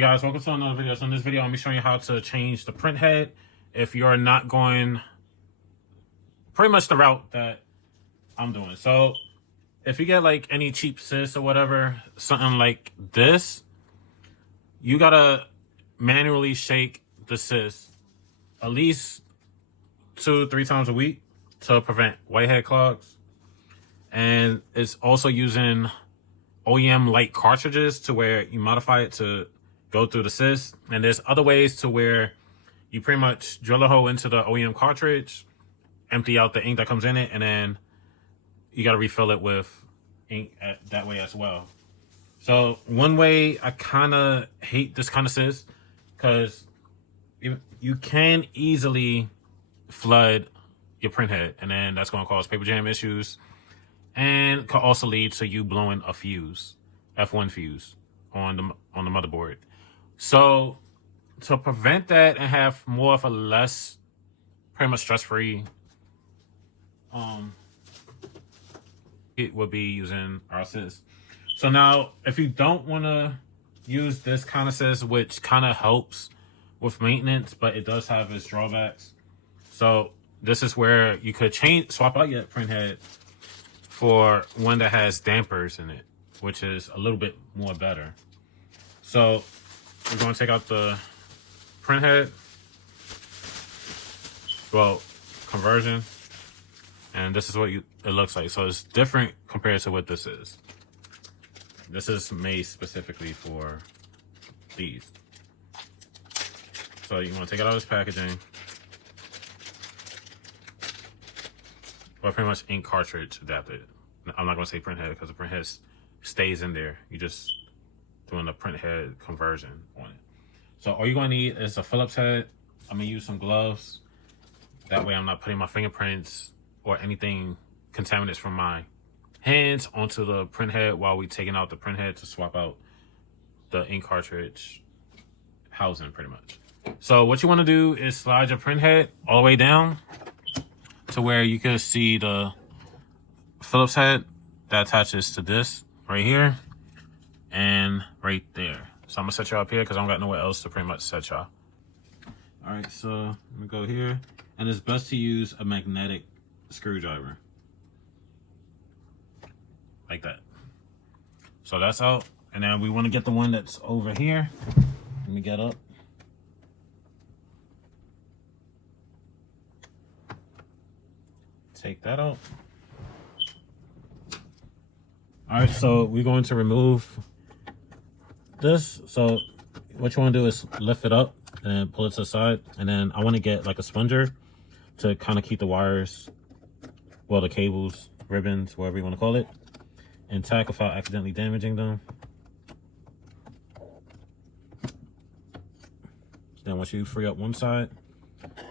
Hey guys, welcome to another video. So in this video, I'm going to be showing you how to change the print head if you're not going pretty much the route that I'm doing. So if you get like any cheap sys or whatever, something like this, you got to manually shake the sys at least 2-3 times a week to prevent whitehead clogs. And it's also using OEM light cartridges to where you modify it to go through the sys. And there's other ways to where you pretty much drill a hole into the OEM cartridge, empty out the ink that comes in it, and then you got to refill it with ink that way as well. So one way I kind of hate this kind of sys, because you can easily flood your print head, and then that's going to cause paper jam issues, and could also lead to you blowing a fuse, F1 fuse on the motherboard. So to prevent that and have more of a less pretty much stress-free, it would be using our sys. So now if you don't want to use this kind of sys, which kind of helps with maintenance, but it does have its drawbacks. So this is where you could swap out your print head for one that has dampers in it, which is a little bit more better. So we're going to take out the print head, well, conversion, and this is what it looks like. So it's different compared to what this is. This is made specifically for these. So you want to take it out of this packaging. Or pretty much ink cartridge adapted. I'm not going to say print head because the print head stays in there. You just doing the print head conversion on it. So all you're going to need is a Phillips head. I'm going to use some gloves. That way I'm not putting my fingerprints or anything contaminants from my hands onto the print head while we taking out the print head to swap out the ink cartridge housing pretty much. So what you want to do is slide your print head all the way down to where you can see the Phillips head that attaches to this right here and right there. So I'm gonna set y'all up here because I don't got nowhere else to pretty much set y'all. All right, so I'm gonna go here, and it's best to use a magnetic screwdriver like that. So that's out, and then we want to get the one that's over here. Let me get up. Take that out. All right, so we're going to remove this. So what you want to do is lift it up and pull it to the side, and then I want to get like a sponger to kind of keep the wires, well, the cables, ribbons, whatever you want to call it, intact without accidentally damaging them. Then once you free up one side,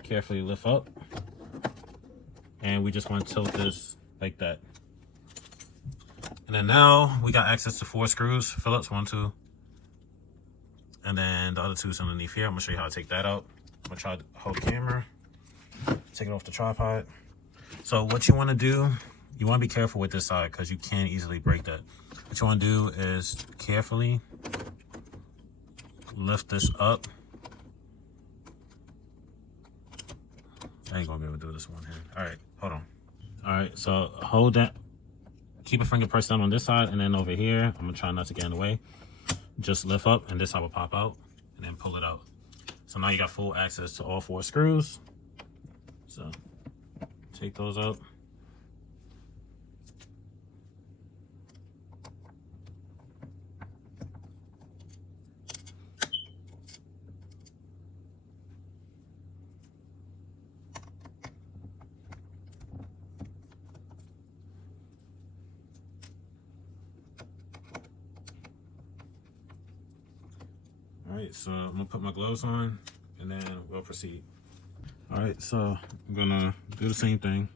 carefully lift up. And we just want to tilt this like that. And then now we got access to 4 screws, Phillips, 1, 2. And then the other 2 is underneath here. I'm gonna show you how to take that out. I'm gonna try to hold the camera, take it off the tripod. So what you wanna do, you wanna be careful with this side because you can easily break that. What you wanna do is carefully lift this up. I ain't gonna be able to do this one hand. All right, hold on. All right, so hold that. Keep a finger pressed down on this side, and then over here, I'm gonna try not to get in the way. Just lift up, and this side will pop out, and then pull it out. So now you got full access to all 4 screws. So take those out. All right, so I'm gonna put my gloves on and then we'll proceed. All right, so I'm gonna do the same thing.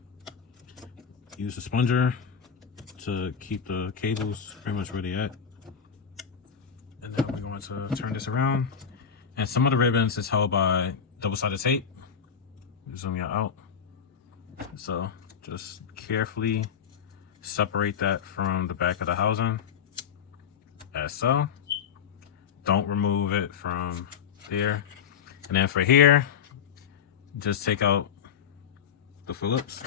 Use the sponger to keep the cables pretty much where they at. And then we're going to turn this around. And some of the ribbons is held by double-sided tape. Zoom you out. So just carefully separate that from the back of the housing, as so. don't remove it from there. And then for here, just take out the Phillips.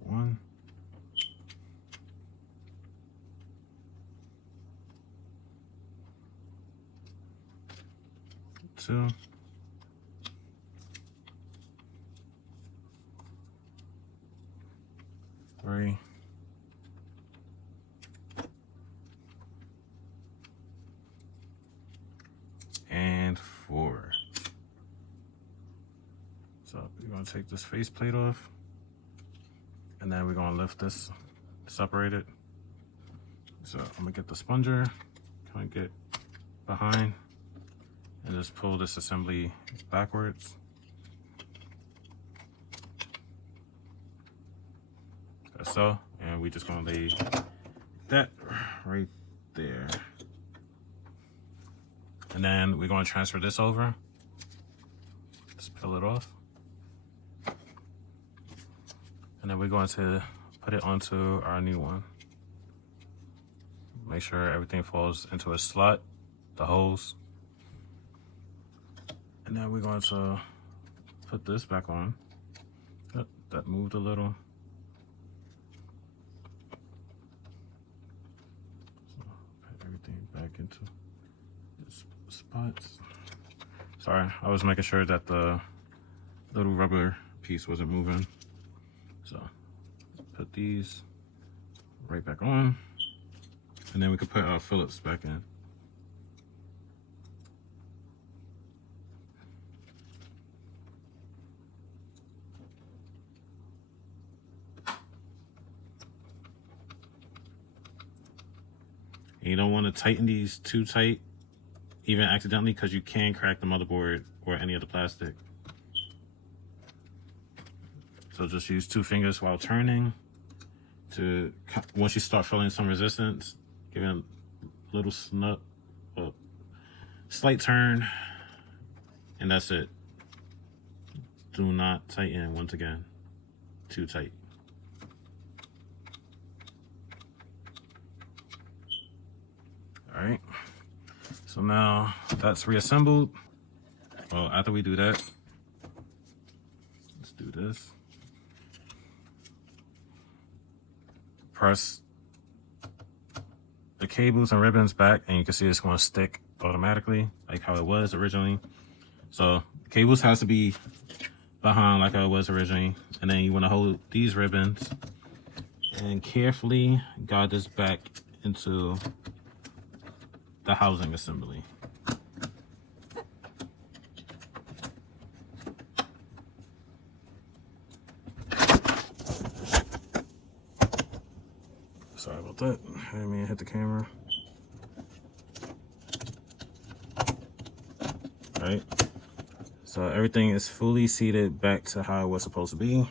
One. Two. Three. And four. So we're going to take this faceplate off, and then we're going to lift this, separate it. So I'm going to get the sponger, kind of get behind, and just pull this assembly backwards. That's so, and we just gonna lay that right there. And then we're gonna transfer this over. Just peel it off. And then we're going to put it onto our new one. Make sure everything falls into a slot, the holes. And then we're going to put this back on. That moved a little. So put everything back into its spots. Sorry, I was making sure that the little rubber piece wasn't moving. So put these right back on. And then we can put our Phillips back in. And you don't want to tighten these too tight, even accidentally, because you can crack the motherboard or any of the plastic. So just use 2 fingers while turning to, once you start feeling some resistance, give it a little snug, slight turn, and that's it. Do not tighten, once again, too tight. All right, so now that's reassembled. Well, after we do that, let's do this. Press the cables and ribbons back, and you can see it's going to stick automatically like how it was originally. So cables has to be behind like how it was originally, and then you want to hold these ribbons and carefully guide this back into the housing assembly. Sorry about that. I didn't mean to hit the camera. All right. So everything is fully seated back to how it was supposed to be. You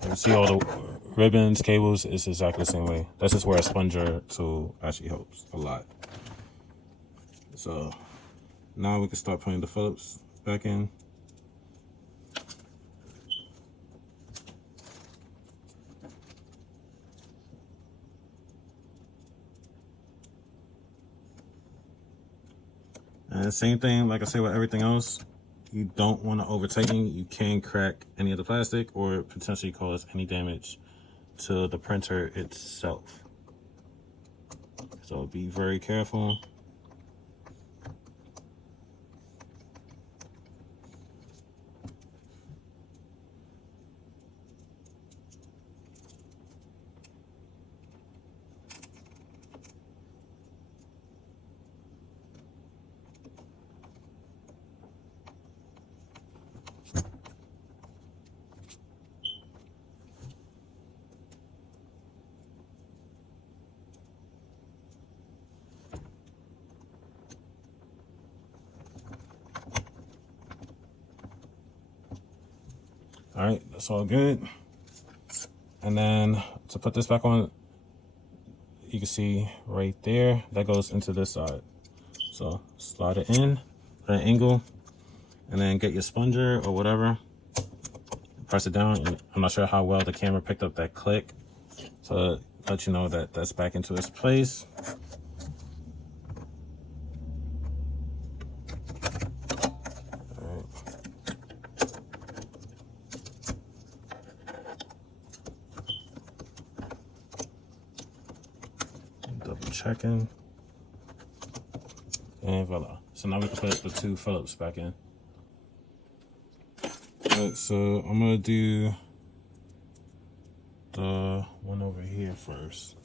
can see all the ribbons, cables, it's exactly the same way. This is where a sponger tool actually helps a lot. So now we can start putting the Phillips back in. And same thing, like I said with everything else, you don't want to over tighten. You can crack any of the plastic or potentially cause any damage to the printer itself. So be very careful. All right, that's all good. And then to put this back on, you can see right there, that goes into this side. So slide it in, put an angle, and then get your sponger or whatever. Press it down. I'm not sure how well the camera picked up that click, so let you know that that's back into its place. Double checking, and voila. So now we can put the 2 Phillips back in. Alright, so I'm gonna do the one over here first.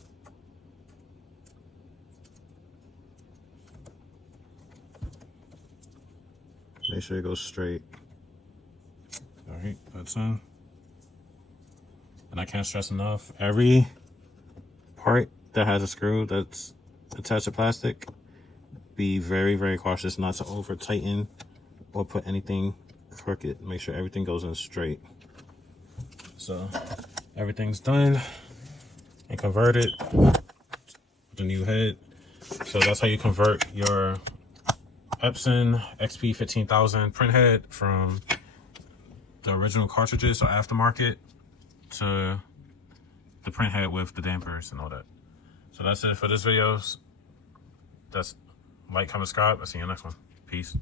Make sure it goes straight. Alright, that's in. And I can't stress enough, every part that has a screw that's attached to plastic, be very, very cautious not to over tighten or put anything crooked. Make sure everything goes in straight. So everything's done and converted with the new head. So that's how you convert your Epson XP-15000 printhead from the original cartridges or aftermarket to the printhead with the dampers and all that. So that's it for this video. That's like, comment, subscribe. I'll see you in the next one. Peace.